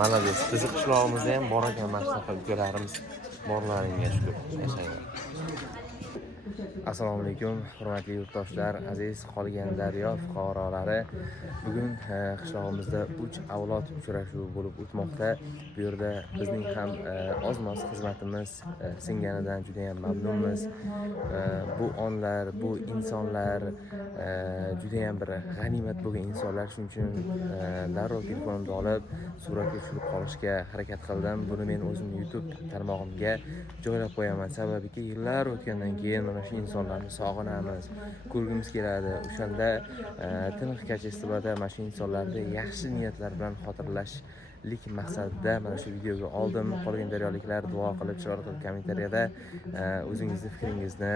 Mana biz bizni qishlog'imizda ham bor ekan mana shunaqa ukalarimiz. Borlaringga shukur. Yashanglar. Assalomu alaykum, hurmatli yurtdoshlar, aziz qolgan daryo fuqarolari. Bugun qishlog'imizda 3 avlod uchrashuvi bo'lib o'tmoqda. Bu yerda bizning ham oz-moz xizmatimiz singanidan juda ham mamnunmiz. Bu onlar, bu insonlar juda ham bir g'animat bo'lgan insonlar. Shuning uchun darrov telefonimni olib suratga tushirib qolishga harakat qildim. Buni men o'zimning YouTube tarmog'imga joylab qo'yaman. Sababiki yillar o'tgandan keyin mana shu insonlarni sog'inamiz, ko'rgimiz keladi. O'shanda tiniq kachestivada mana shu insonlarni yaxshi niyatlar bilan xotirlashlik maqsadida mana shu videoga oldim. Qolgan daryoliklar duo qilib, chiroyli qilib kommentariyada o'zingizni fikringizni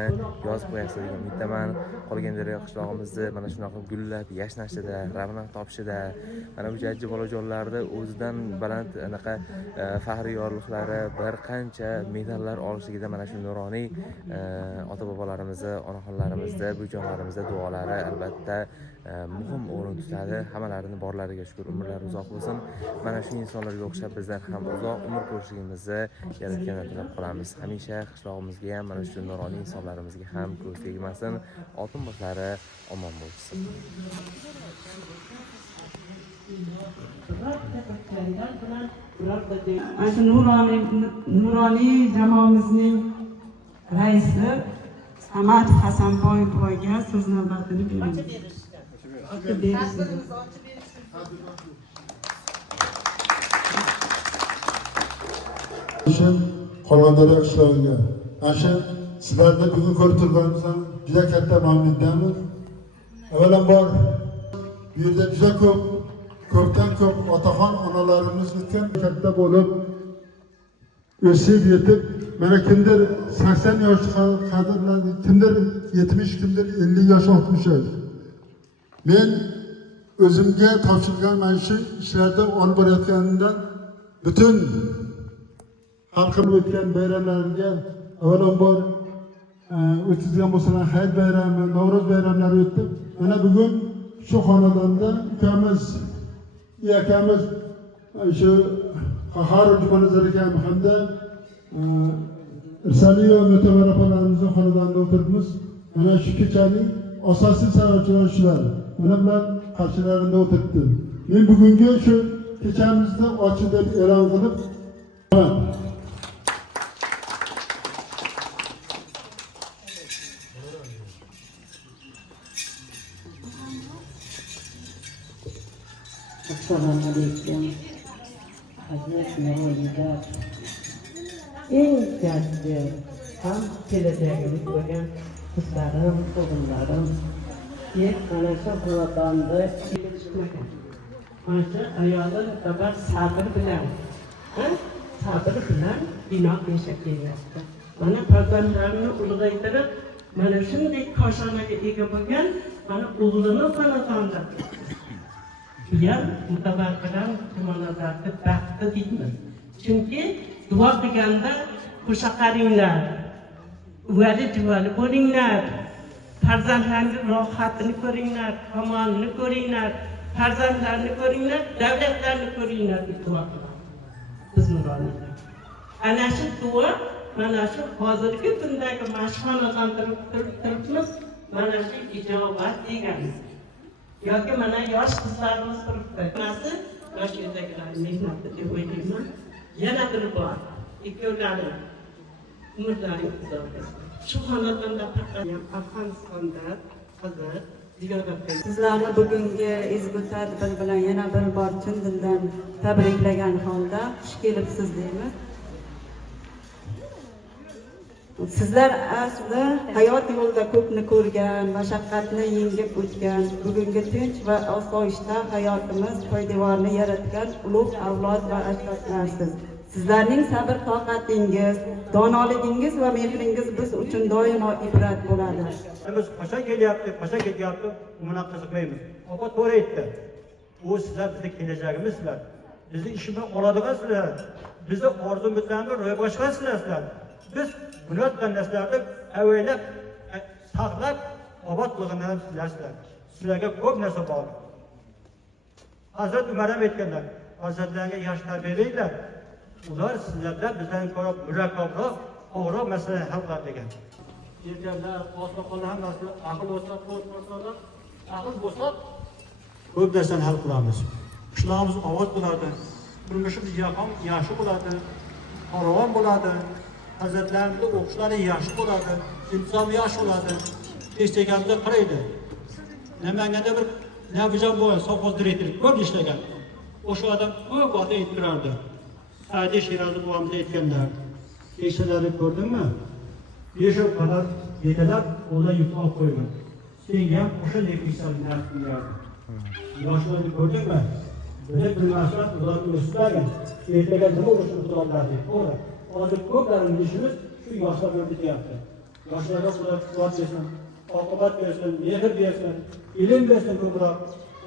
yozib qo'yasiz degan umiddaman. Qolgan daryo qishlog'imizni mana shunaqa gullab, yashnashida, ravnaq topishida, mana bu jajji bolajonlarni o'zidan baland anaqa faxriy yorliqlari, bir qancha medallar olishligida mana shu nuroniy ota-bobolarimizni, onaxonlarimizda, bujonlarimizda duolari albatta muhim o'rin tutadi. Hammalarini borlariga shukur, umrlari uzoq bo'lsin. Mana shu insonlarga o'xshab bizlar ham uzoq umr ko'rishligimizni Yaratgandan tilab qolamiz. Hamisha qishlog'imizga ham mana shu nuroniy insonlarimizga ham ko'z tegmasin, oltin boshlari omon bo'lsin. Ana nuroniy jamoamizning raisi Samat Hasanboyevaga so'z navbatini beramiz. Qolganlar ishlariga. Ana sizlarni bugun ko'rib turganimizdan juda katta mamnunmiz. Avvalambor bu yerda juda ko'pdan ko'p otaxon onalarimiz o'tgan katta bo'lib o'sib yetib, mana kimdir 80 yosh qadrladi, kimdir 70, kimdir 50 yosh 60 yosh. Men o'zimga topshirgan mana shu ishlarda olib borayotganimdan butun xalqim o'tgan bayramlarga avvalambor o'tkazgan bo'lsalar Hayit bayrami, Navro'z bayramlari o'tdi. Mana bugun shu xonadonda akamiz shu Qahar Jumanazar akam hamda Irsaliyo Mutavar opalarimizning xonadonida o'tiribmiz. Mana shu kechaning asosiy sababchilari shular. Mana bilan qarshilarida o'tiribdi. Men bugungi shu kechamizni ochib deb e'lon qilib, Assalomu alaykum. Aziz navoiylar. Eng katta ham kelajagimiz bo'lgan qizlarim, o'g'illarim. Mana shu xonadonda yetishmagan. Mana shu ayollar faqat sabr bilan bino yashab kelyapti. Mana farzandlarini ulg'aytirib, mana shunday koshonaga ega bo'lgan, mana o'g'lini xonadonda. Buyam mutabarrikan Jumanazarni baxti deymiz. Chunki duo qilganda qo'sha qaringlar, uvali juvali bo'linglar, farzandlarni rohatini ko'ringlar, kamolini ko'ringlar, farzandlarni ko'ringlar, davlatlarni ko'ringlar deb duo qilamiz. Biz murojaat. Ana shu duo mana shu hozirgi kundagi mashxonadan turibmiz, mana shu ijobat deganmiz. Yoki mana yosh qizlarimiz turibdi. Mana shu yerdagilar mehnatni deb o'ylayman. Yana bir bor, ikkovlari umrlari uzoq bo'lsin. Shu xonadonda faqat Afg'onistonda hozir ziyorat qildik. Sizlarni bugungi ezgu tadbir bilan yana bir bor chin dildan tabriklagan holda xush kelibsiz deymiz. Sizlar aslida hayot yo'lida ko'pni ko'rgan, mashaqqatni yengib o'tgan, bugungi tinch va osoyishta hayotimiz poydevorini yaratgan ulug' avlod va ajdodlarsiz. Sizlarning sabr toqatingiz, donoligingiz va mehringiz biz uchun doimo ibrat bo'ladi. Biz qachon kelyapti, buni qiziqmaymiz. Opa to'g'ri aytdi. U sizlar bizning kelajagimizlar. Bizni ishimizni oladigansizlar. Bizni orzumizlarni ro'yobga chiqarasizlar. Biz bunyodgan narsalarni avaylab, saqlab, obodligini bilasizlar. Sizlarga ko'p narsa bor. Hazrat Umar ham aytganlar, farzandlarga yosh tarbiyalaydilar. Ular sizlarda bizdan ko'ra murakkabroq, og'irroq masalalarni hal qiladi degan. Yerlar, oqsoqollar hammasi aql bo'lsa, aql bo'lsa, ko'p narsani hal qilamiz. Qishlog'imiz obod bo'ladi, turmushimiz yaxshi bo'ladi, farovon bo'ladi, farzandlarimizning o'qishlari yaxshi bo'ladi, inson yaxshi bo'ladi. Eshitganimizda qaraydi. Namanganda bir Nabijon bo'lgan sovxoz direktori ko'p ishlagan. O'sha odam ko'p vaqt aytib turardi. Sa'diy Shirazi buvamiz aytganlar. Keksalarni ko'rdingmi? 5 oy qadar yetalab qo'ldan yuk olib qo'ygan. Senga ham o'shanday keksalarni narx qilyapti. Yoshlarni ko'rdingmi? Bilib bilmasdan ularni o'stirgan. Ertaga nima uchun ularni to'g'ri. Hozir ko'plarimiz ishimiz shu yoshlarga ketyapti. Yoshlarga ular quvvat bersin, oqibat bersin, mehr bersin, ilm bersin ko'proq.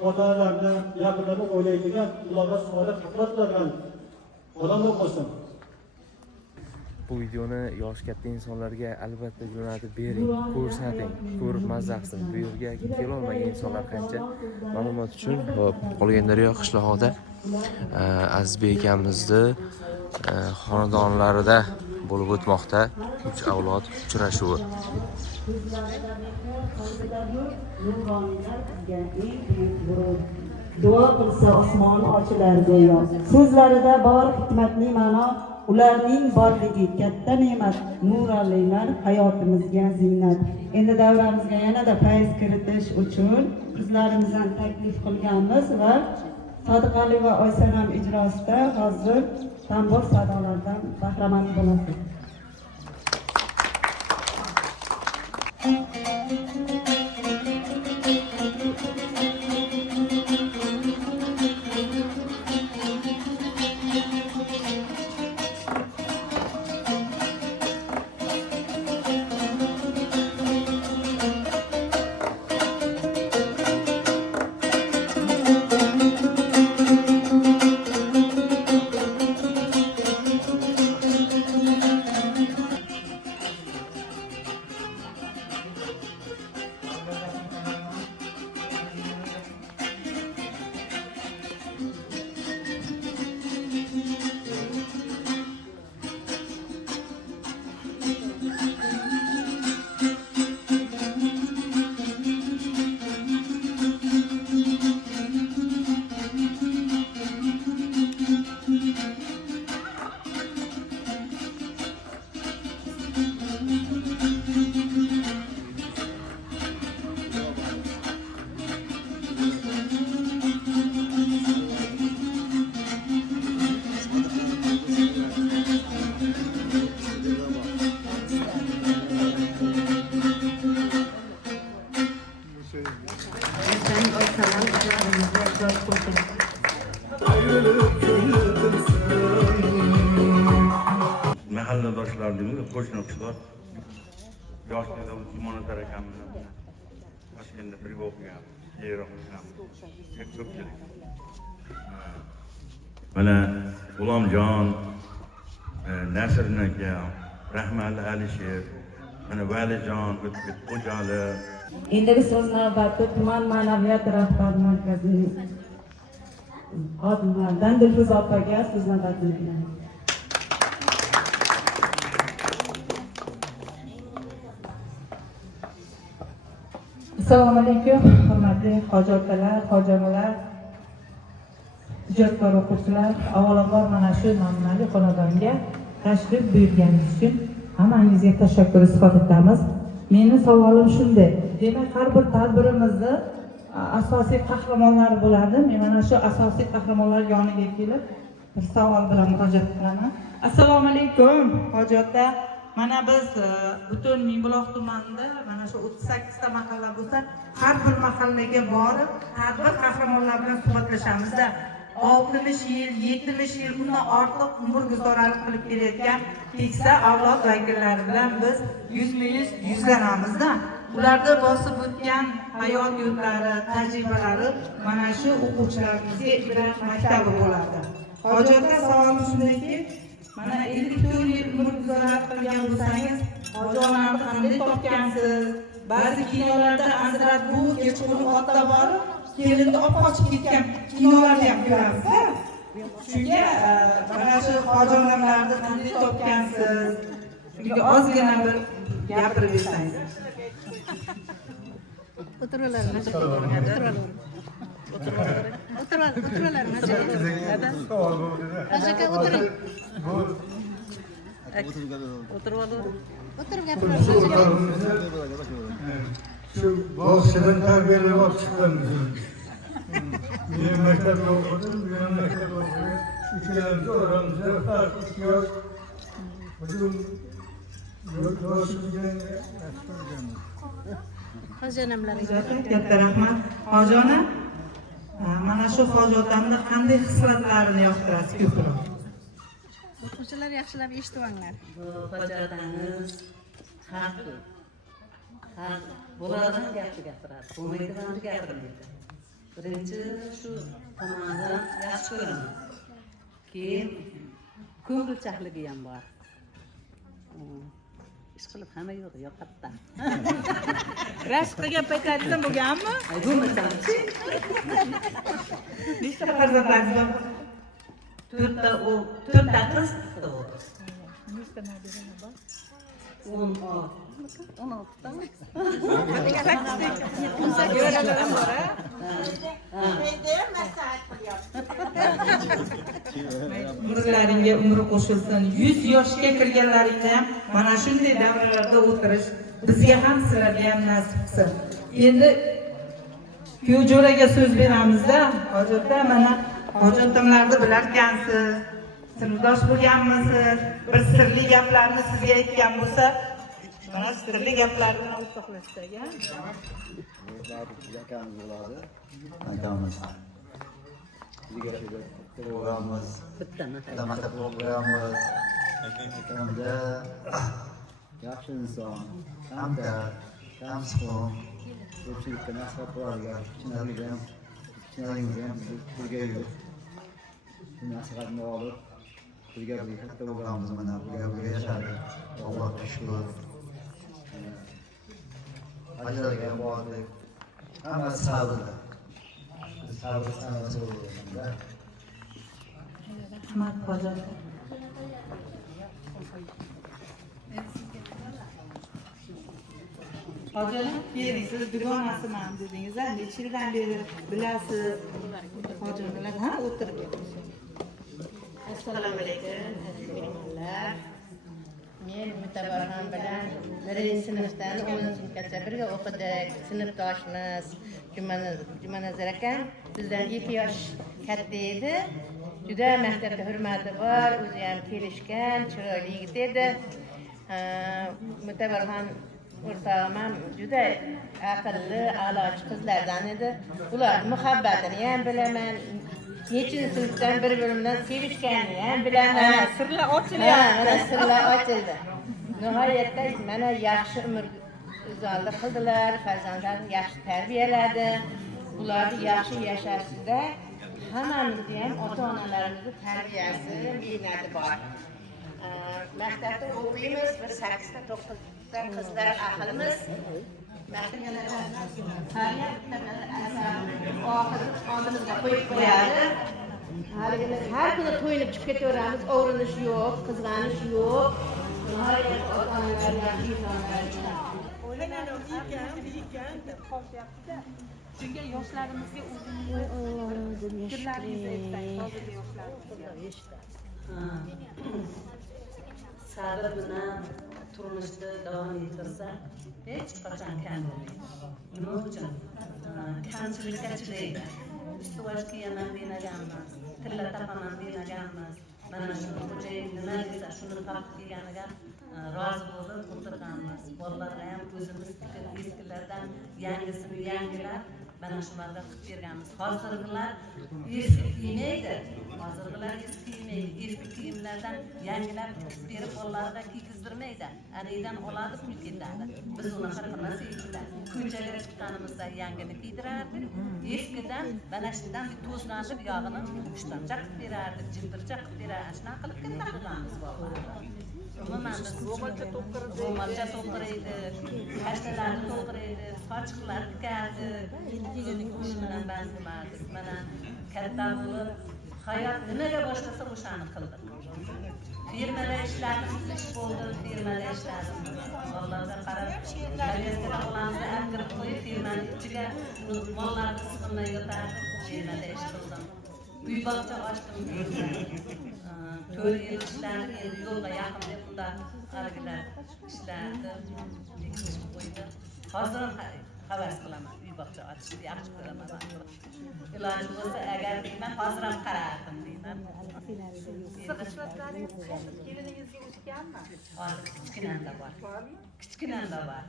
Ota-onalarni, yaqinlarni o'ylaydigan, ularga solih qiladigan odamlar bo'lsin. Bu videoni yosh katta insonlarga albatta jo'natib bering, ko'rsating, ko'rib mazza qilsin. Bu yerga kelolmagan insonlar qancha. Ma'lumot uchun Qolgandaryo qishlog'ida Azizbek akamizni xonadonlarida bo'lib o'tmoqda 3 avlod uchrashuvi. Duo qilsa osmon ochilar go'yo. So'zlarida bor hikmatli ma'no, ularning borligi katta ne'mat. Nuralilar hayotimizga ziynat. Endi davramizga yanada fayz kiritish uchun qizlarimizdan taklif qilganmiz va Sodiqali va Oysanam ijrosida hozir tambur sadolaridan bahramand bo'lasiz. Mahalladoshlar deymiz, qo'shnilar yoshlarda Imon akamiz Toshkentda birga o'qigan, keyinroq ko'pchilik. Mana G'ulomjon, Nasriddin aka, Rahmatli Alisher, mana Valijon, Xo'jali. Endigi so'z navbati tuman ma'naviyat rahbar markazining xodimlaridan Dilfuza opaga so'zni taqdim etamiz. Assalomu alaykum, hurmatli hoji otalar, hoji onalar, ijodkor o'quvchilar. Avvalambor mana shu namunali xonadonga tashrif buyurganingiz uchun hammangizga tashakkur izhor etamiz. Meni savolim shunday. Demak, har bir tadbirimizni asosiy qahramonlari bo'ladi. Men mana shu asosiy qahramonlar yoniga kelib bir savol bilan murojaat qilaman. Assalomu alaykum, hoji ota. Mana biz butun Mingbuloq tumanida mana shu 38 ta mahalla bo'lsa, har bir mahallaga borib, tadbir qahramonlar bilan suhbatlashamizda 60 yil, 70 yil undan ortiq umr guzoralik qilib kelayotgan keksa avlod vakillari bilan biz yuzma-yuz yuzlanamizda. Ularda bosib o'tgan hayot yo'llari, tajribalari mana shu o'quvchilarimizga ibrat maktabi bo'ladi. Hoji ota, savolim shundaki, mana 54 yil umr guzoralik qilgan bo'lsangiz, hoji onamni qanday topgansiz? Ba'zi kinolarda Hazrat bu kechqurun otda borib, kelinni olib qochib ketgan kinolarni ham ko'ramiz. Shunga mana shu hojilarni qanday topgansiz? Shunga ozgina bir gapirib bersangiz. Şu boğazdan terbiyeli olmak çıkmamız. Bir mektep okudum, bir mektep okudum. İkilerimiz oramızda fark yok. Bugün dolaşırken Katta rahmat. Hoji ona, mana shu hoji otamni qanday hislatlarini yoqtirasiz ko'proq? O'quvchilar yaxshilab eshitibanglar. Bu hojatamiz haq bo'ladigan gapni gapiradi, bo'lmaydiganni gapirmaydi. Birinchi shu tomondan yaxshi ko'raman. Keyin ko'ngilchahligi ham bor. Ish qilib hamma yo'q, yoqatda. Rashk qilgan paytlaringizda bo'lganmi? Ay bo'lmasamchi. Nechta farzandlaringiz bor? To'rtta qiz, bitta o'g'il. Nechta nabirang bor? 16ta. Yo'lalardan bor, a? Umrlaringga umri qo'shilsin. 100 yoshga kirganlaringda ham mana shunday davralarda o'tirish bizga ham sizlarga ham nasib qilsin. Endi kuyovjo'raga so'z beramizda, hojatda mana hojatimlarni bilarkansiz, sirdosh bo'lganmisiz, bir sirli gaplarni sizga aytgan bo'lsa, mana sirli gaplarni o'rtoqlashsak, a? Akamiz bo'ladi. Akamiz. Bizga programımız, bitta maktab programımız. Akamda yaxshi inson, hamda, kamsiqon, ko'pchilikka nasihat qiladigan, chinarligim ham birga yurib, shu nasihatni olib, birga katta bo'lganmiz, mana birga yashadik. Allohga shukr. Ajralgan bordik. Hammasi sabrda. Sabr sanasi bo'lganda. Rahmat hojat. Hojat, keling, siz dugonasiman dedingiz, necha yildan beri bilasiz? Hojatlar, ha, o'tirib gaplashing. Assalomu alaykum, mehmonlar. Men Mutabarxon bilan 1-sinfdan 10-sinfgacha birga o'qidik. Sinfdoshimiz Jumanazar akam bizdan 2 yosh katta edi. Juda maktabda hurmati bor, o'zi ham kelishgan, chiroyli yigit edi. Mutabarxon o'rtog'im ham juda aqlli, a'lochi qizlardan edi. Ular muhabbatini ham bilaman. Nechinchi sinfdan bir-birimdan sevishganini ham bilaman. Sirlar ochildi. Sirlar ochildi. Nihoyatda mana yaxshi umr uzaldi qildilar, farzandlarni yaxshi tarbiyaladi. Ularni yaxshi yashashida hammamizni ham ota-onalarimizni tarbiyasi, mehnati bor. Maktabda o'qiymiz, bir 8ta 9ta qizlar aqlimiz. Oldimizga qo'yib qo'yadi. Har kuni to'yinib chiqib ketaveramiz, o'rinish yo'q, qizg'anish yo'q. Nihoyat ota-onalar yaxshi insonlar. Shunga yoshlarimizga o'zingizni fikrlaringizni aytsangiz, hozirgi yoshlarimizga. Sabr bilan turmushda davom ettirsa, hech qachon kam bo'lmaydi. Nima uchun? Kamchilikka chidaydi. Usti-bosh kiyaman demaganmiz, tilla tapaman demaganmiz. Mana shu xo'jayin nima desa, shuni topib kelganiga rozi bo'lib o'tirganmiz. Bolalarga ham o'zimiz eskilardan yangisini yangilab, mana shu marga qilib berganmiz. Hozirgilar eski kiymaydi. Hozirgilar eski kiymaydi. Eski kiyimlardan yangilab berib bolalarga kiygizdirmaydi. Anidan oladi, pul ketadi. Biz uni qirqmas edik. Ko'chaga chiqqanimizda yangini kiydirardik. Eskidan mana shundan to'zlanib yog'ini ushtamcha qilib berardik, jimdircha qilib berardik. Shunaqa qilib ketadiganmiz bolalarga. Umuman biz ro'molcha to'qiraydi, kashtalarni to'qiraydi, sochiqlar tikardi. Ish bilan bandimardik. Mana katta bo'lib hayat nimaga boshlasa o'shani qildik. Firmada ishladim, ish bo'ldi, firmada ishladim. Allohga qarab, gazetada olamda kirib qo'yib, firmani ichiga mollarni sig'may yotardim, firmada ish qildim. Uy bog'cha ochdim. 4 yil ishladim, endi yo'lga yaqin deb unda qaragilar ishlardi, ish qo'ydi. Hozir ham havas qilaman, uy bog'cha ochishni yaxshi ko'raman. Iloji bo'lsa, agar deyman, hozir ham qarardim deyman. Keliningizga o'tganmi? Hozir kichkinamda bor. Kichkinamda bor.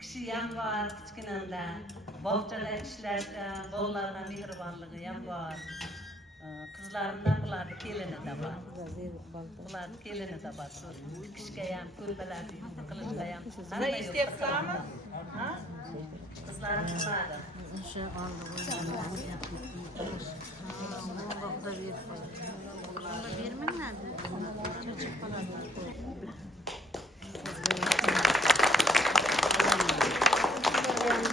Kishiyam bor, kichkinamda. Bog'chada ishlashdan, bolalarga mehribonligi ham bor. Qizlarimdan bularni kelinida bor. Bularni kelinida bor. Tikishga ham, ko'rpalarni qilishga ham. Nima istayapsanmi? Ha? Qizlarim qiladi. O'sha oldi bermanglar. Cho'chib qoladi.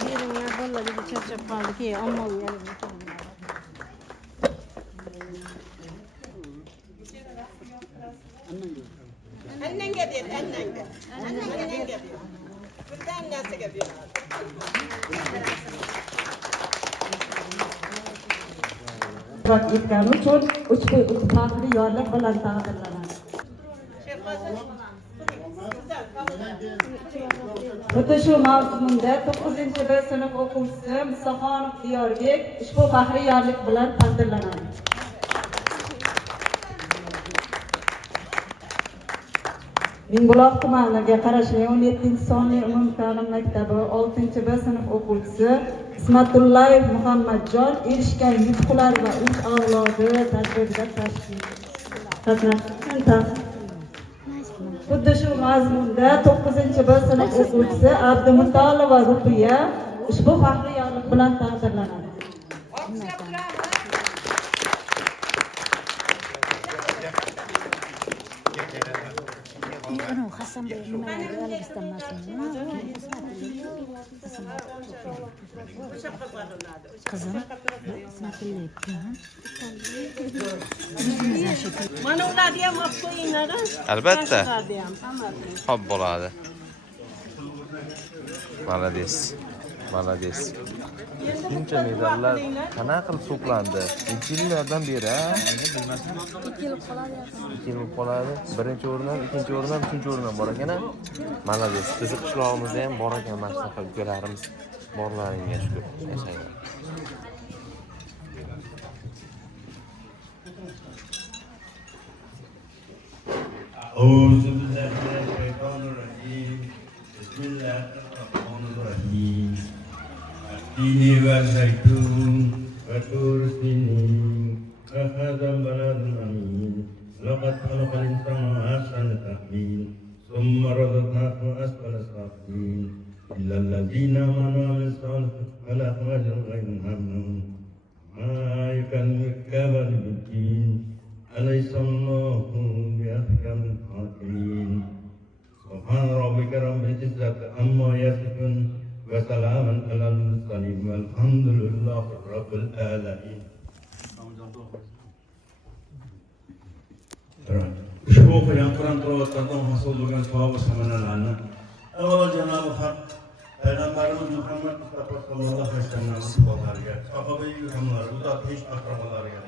Beringlar bolalar deb cho'chib qoldi-ki, ommaviy Annanga ber, annanga. Annanga ber. Bitta annasiga beradi. ishtirok etgani uchun ushbu faxriy yorliq bilan taqdirlanadi. O'ta shu mavzunda 9-B sinf o'quvchisi Musaxonov Diyorbek ushbu faxriy yorliq bilan taqdirlanadi. Mingbuloq tumaniga qarashli 17-sonli umumta'lim maktabi 6-B sinf o'quvchisi Ismatullayev Muhammadjon erishgan yutuqlar va uch avlodi tadbirda qatnashgan. Xuddi shu mazmunda 9-B sinf o'quvchisi Abdumutolova Ruhiya ushbu faxriy yorliq bilan taqdirlanadi. Mana ularni ham olib qo'yinglar. Albatta. Xo'p bo'ladi. Malades. Malades. Shuncha medallar qanaqa qilib to'plandi? Necha yillardan beri, ha? 2 yil qoladi. 2 yil qoladi. Birinchi o'rindan, ikkinchi o'rindan, uchinchi o'rindan bor ekan. Malades. Bizni qishlog'imizda ham bor ekan mana shunaqa ukalarimiz. Borlaringga shukr. Yashanglar. أعوذ بالله من الشيطان الرجيم بسم الله الرحمن الرحيم التين والزيتون وطور سينين وهذا البلد الأمين لقد خلق الإنسان أحسن تقويم ثم رددناه أسفل سافلين إلا الذين آمنوا وعملوا الصالحات فلهم أجر غير ممنون ما يكلمك بالدين أليس الله بأحكم الحاكمين سبحان ربك رب العزة عما يصفون وسلام على المرسلين والحمد لله رب العالمين. Ushbu o'qigan Qur'on tilovatlardan hosil bo'lgan savob va samaralarini avvalo Janobi Haq Payg'ambarimiz Muhammad Mustafa sallallohu alayhi vasallam sahobalariga, sahoba ikramlariga, uzoq hech aqrobolariga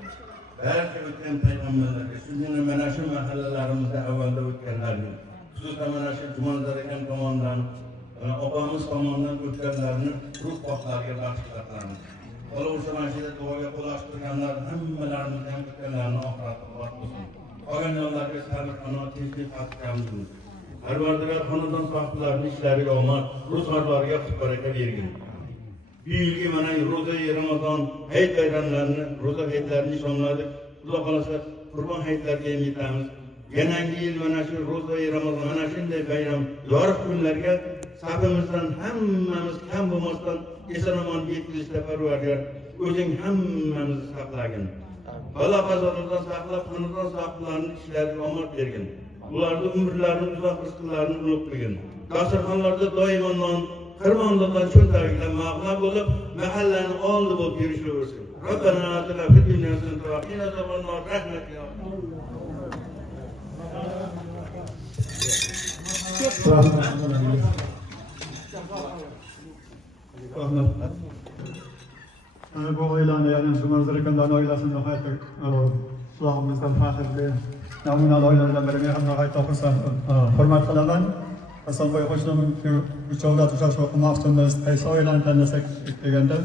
barcha o'tgan payg'ambarlarga, shuningdek mana shu mahallalarimizda avvalda o'tganlarni, xususan mana shu Jumanzor akam tomonidan, opamiz tomonidan o'tganlarni ruh poklariga bag'ishlashlarni. Bola o'sha mashina duoga qo'l ochtirganlar hammalarimizga ham o'tganlarni oxirati qilib bo'lsin. Qolgan yo'llarga sabr, qanoat, tinchlik xatiramiz. Parvardigor xonadon sohiblarining ishlariga omad, ro'zg'orlariga baraka bergin. Bu yilgi mana ro'za Ramazon hayit bayramlarini, ro'za hayitlarini nishonladik. Xudo xolasa Qurbon hayitlariga ham yetamiz. Yangi yil mana shu ro'za Ramazon mana shunday bayram, yorug' kunlarga safimizdan hammamiz kam bo'lmasdan eson-omon yetkazishda Parvardigor o'zing hammamizni saqlagin. Balo qazolardan saqlab, xonadon sohiblarining ishlariga omad bergin. Ularning umrlarini uzoq rizqlarini ulug' qilgin. Dasturxonlarda doimo non, xirmondan cho'ntagidan mag'lub bo'lib, mahallani oldi bo'lib yurishaversin. ربنا آتنا في الدنيا حسنة وقنا عذاب النار برحمتك يا رب. Bu oilani yani şu manzarakandan oilasini hayata Allohimizdan faxrli namunalar oilalardan biri ham hayata xursand hurmat qilaman. Hasanboy Qo'shnining uchovlab uchrashuv o'qimoqchimiz qaysi oilani tanlasak deganda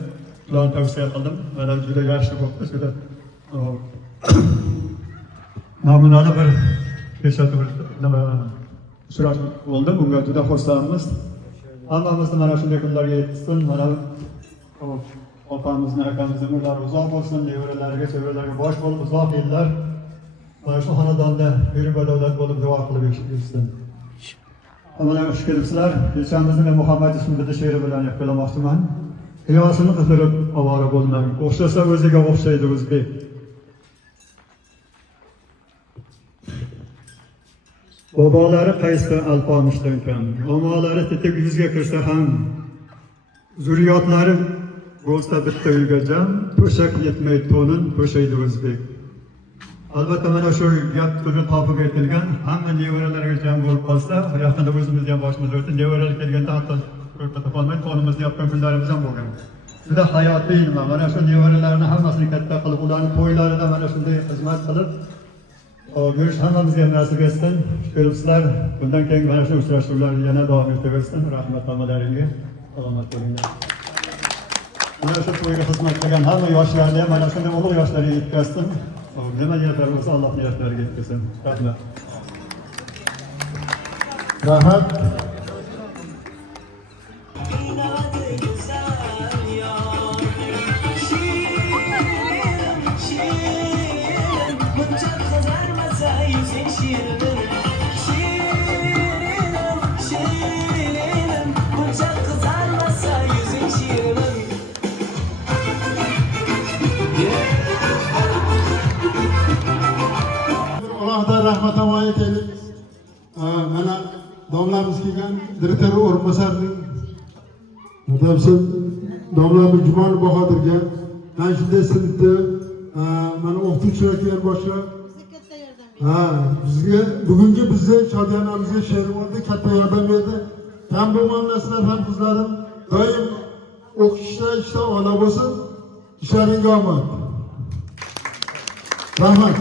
ularni tavsiya qildim. Mana juda yaxshi bo'ldi, juda namunali bir nima uchrashuv bo'ldi. Bunga juda xursandmiz. Hammamizni mana shunday kunlarga yetkazsin. Mana opamizni, akamizni umrlari uzoq bo'lsin, nevaralariga, chevaralariga bosh bo'lib uzoq yillar mana shu xonadonda yurib badavlat bo'lib duo qilib yursin. Hammalar xush kelibsizlar. Kechamizni Muhammad ismida she'ri bilan yakunlamoqchiman. Qiyosini qidirib ovora bo'lmang. O'xshasa o'ziga o'xshaydi o'zbek. Bobolari qaysi alpomishdan kam, omolari tetik yuzga kirsa ham, zurriyotlari bo'lsa bitta uyga jam, to'shak yetmay to'nin to'shaydi o'zbek. Albatta mana shu gap turi topib aytilgan, hamma nevaralarga jam bo'lib qolsa, yaqinda o'zimiz ham boshimiz o'tdi, nevaralar kelganda hatto ko'rpata qolmay to'nimizni yopgan kunlarimiz ham bo'lgan. Juda hayotiy nima, mana shu nevaralarni hammasini katta qilib, ularni to'ylarida mana shunday xizmat qilib Görüş hammamizga nasib etsin. Ko'ribsizlar, bundan keyin mana shu uchrashuvlar yana davom etaversin. Rahmat hammalaringga. Salomat bo'linglar. Mana shu to'yga xizmat qilgan hamma yoshlarni ham mana shunday ulug' yoshlarga yetkazsin. Nima niyatlari bo'lsa Alloh niyatlariga yetkazsin. Rahmat. Rahmat. Allah'tan rahmet havayet eyleyin. Bana domlamız kelgan direktör o'rinbosarining domlamiz Jumol Bahodirga mana shunday sinfda mana o'qituvchilar kelgan boshqa bizga bugungi bizni shodiyonamizga she'rvonda katta yordam berdi. Kam bo'lgan narsalar ham qizlarim doim o'qishda ishda ola bo'lsin. Ishlaringga omad. Rahmat.